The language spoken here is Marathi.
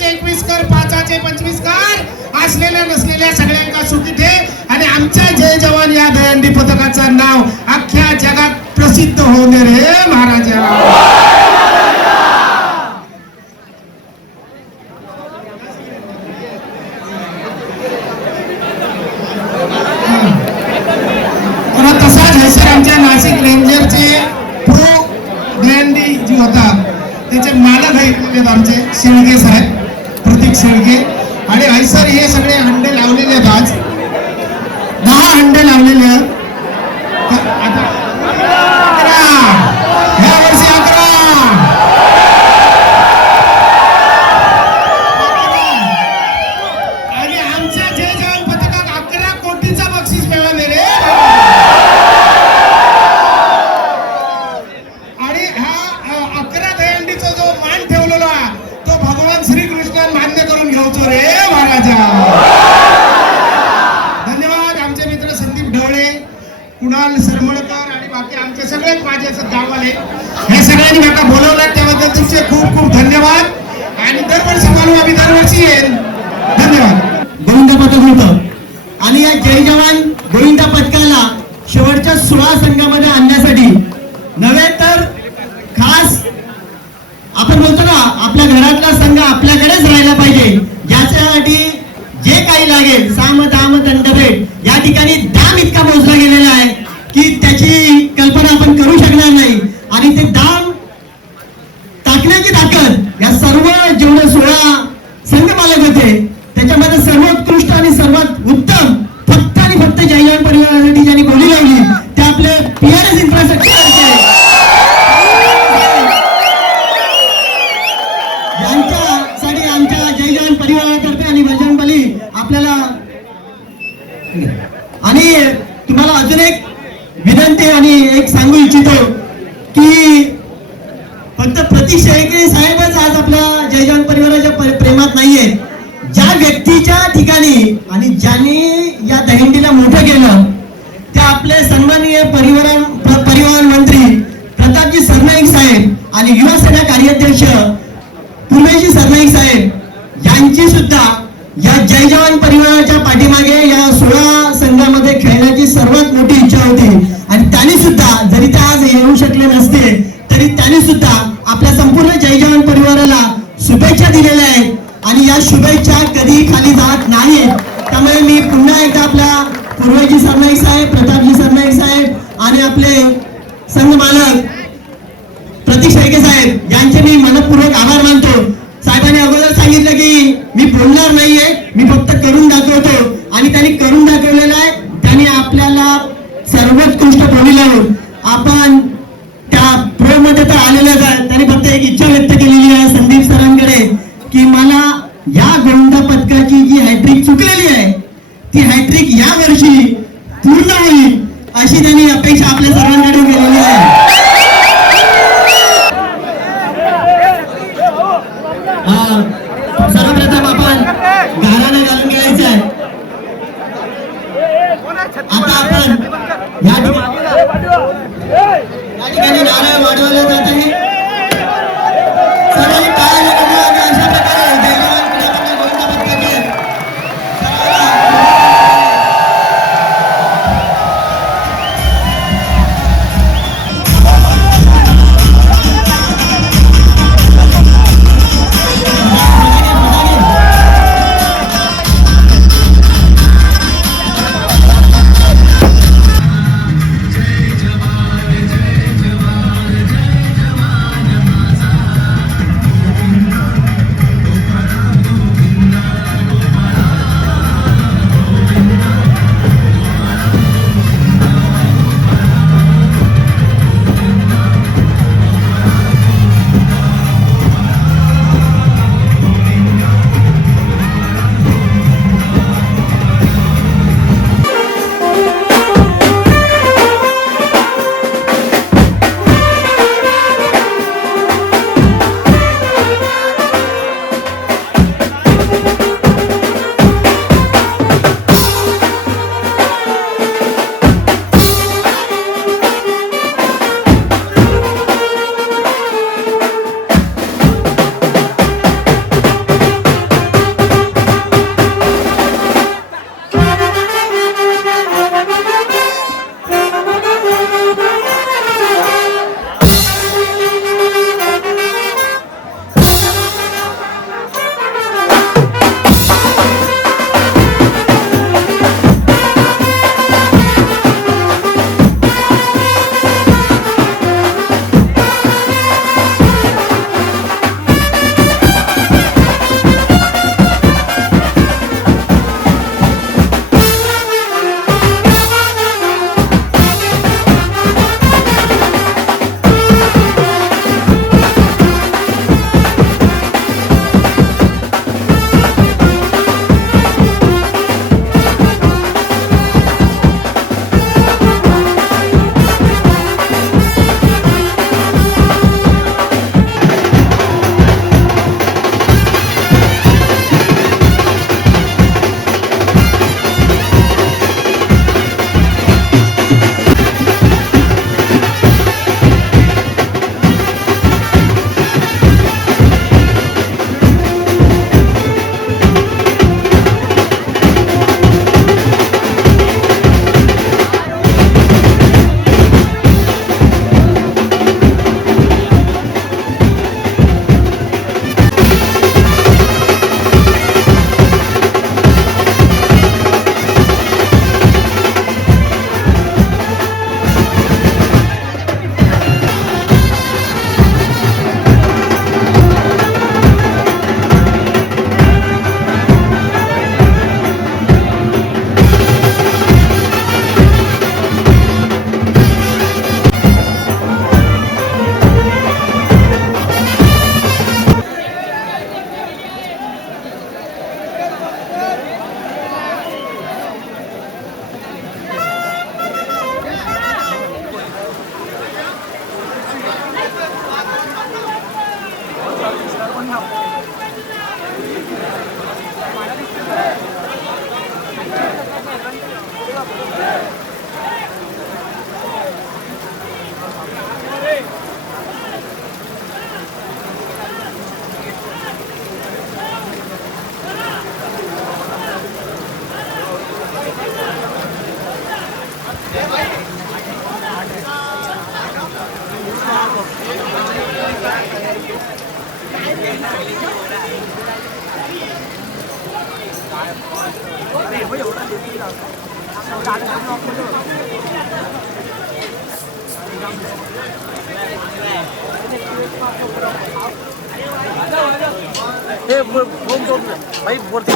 21 कर 5 25 25 कार असलेल्या नसलेल्या सगळ्यांना सुखी ठे आणि आमच्या जय जवान या दहीहंडी पथकाचं नाव अख्ख्या जगात प्रसिद्ध होऊ दे रे महाराजा. आमच्या नाशिक रेंजरचे प्रो दहीहंडी जी होता त्याचे मालक आहेत आमचे शेळके साहेब, प्रतीक शेळके. आणि ऐसर हे सगळे हंडे लावलेले आहेत. आज 10 हंडे लावलेले आहेत. आता 11 ह्या वर्षी 11 आणि आमच्या जय जवान पथकात 11 कोटीचा बक्षीस मिळाले रे. आणि हा 11 दहीहंडीचा जो मान ठेवलेला तो भगवान श्रीकृष्णान मान्य करून घेऊचो रे महाराजा. धन्यवाद. आमचे मित्र संदीप ढवळे, कुणाल सरमळकर आणि बाकी आमचे सगळेच माझे गाववाले हे सगळ्यांनी मला बोलवलं त्याबद्दल तुमचे खूप खूप धन्यवाद. आणि दरवर्षी बोलू आम्ही, दरवर्षी येईल. धन्यवाद. गोविंदा पथक होतं आणि या जय जवान गोविंदा पथकाला शेवटच्या 16 संघामध्ये आणण्यासाठी नव्हे तर खास आपण बोलतो ना आपल्या घरातला संघ आपल्याकडेच राहायला पाहिजे, ज्याच्यासाठी जे काही लागेल साम दाम दंडभेट या ठिकाणी दाम इतका मोजला गेलेला आहे की त्याची कल्पना आपण करू शकणार नाही. आणि ते दाम टाकण्याची ताकद या सर्व जेवढे 16 संघ मालक होते त्याच्यामध्ये सर्वोत्कृष्ट आणि सर्वात उत्तम फक्त आणि फक्त जय जवान परिवारासाठी ज्यांनी बोली लावली ते आपले PRS इन्फ्रास्ट्रक्चर यांच्यासाठी आमच्या जय जवान परिवारातर्फे आणि बजरंगबली आपल्याला. आणि तुम्हाला अजून एक विनंती आणि एक सांगू इच्छितो की फक्त प्रतीक शेळके साहेबच आज आपल्या जय जवान परिवाराच्या प्रेमात नाहीये. ज्या व्यक्तीच्या ठिकाणी आणि ज्यांनी या दहीहंडीला मोठं केलं ते आपले सन्माननीय परिवहन मंत्री प्रतापजी सरनाईक साहेब आणि युवा सेना कार्याध्यक्ष पूर्वेजी सरनाईक साहेब यांची सुद्धा या जय जवान परिवाराच्या पाठीमागे या 16 संघामध्ये खेळण्याची सर्वात मोठी इच्छा होती. आणि त्यांनी सुद्धा जरी ते आज येऊ शकले नसते तरी त्यांनी सुद्धा आपल्या संपूर्ण जय जवान परिवाराला शुभेच्छा दिलेल्या आहेत आणि या शुभेच्छा कधी खाली जात नाहीत. त्यामुळे मी पुन्हा एकदा आपल्या पूर्वेजी सरनाईक साहेब, प्रतापजी सरनाईक साहेब आणि आपले संघ मालक प्रतीक शेळके साहेब यांचे मी मनपूर्वक आभार मानतो. साहेबांनी अगोदर सांगितलं की मी बोलणार नाहीये, मी फक्त करून दाखवतो आणि त्यांनी करून दाखवलेलं आहे. त्यांनी आपल्याला सर्वोत्कृष्ट बोली लावून आपण त्या प्रो मध्ये तर आलेल्याच आहे. त्यांनी फक्त एक इच्छा व्यक्त केलेली आहे संदीप सरांकडे की मला या गोविंदा पथकाची जी हॅट्रिक चुकलेली आहे ती हॅट्रिक या वर्षी पूर्ण होईल अशी त्यांनी अपेक्षा आपल्या सर्वांकडे केलेली आहे. सर्वप्रथम आपण गाराणं घालून घ्यायचं आहे. आता आपण या ठिकाणी नारळ वाढवला जात आहे. सर्वांनी टाळ्या वाजवा आणि अशा प्रकारे जय जवान क्रीडा मंडळ गोविंदा पथकाचे भाई बोलते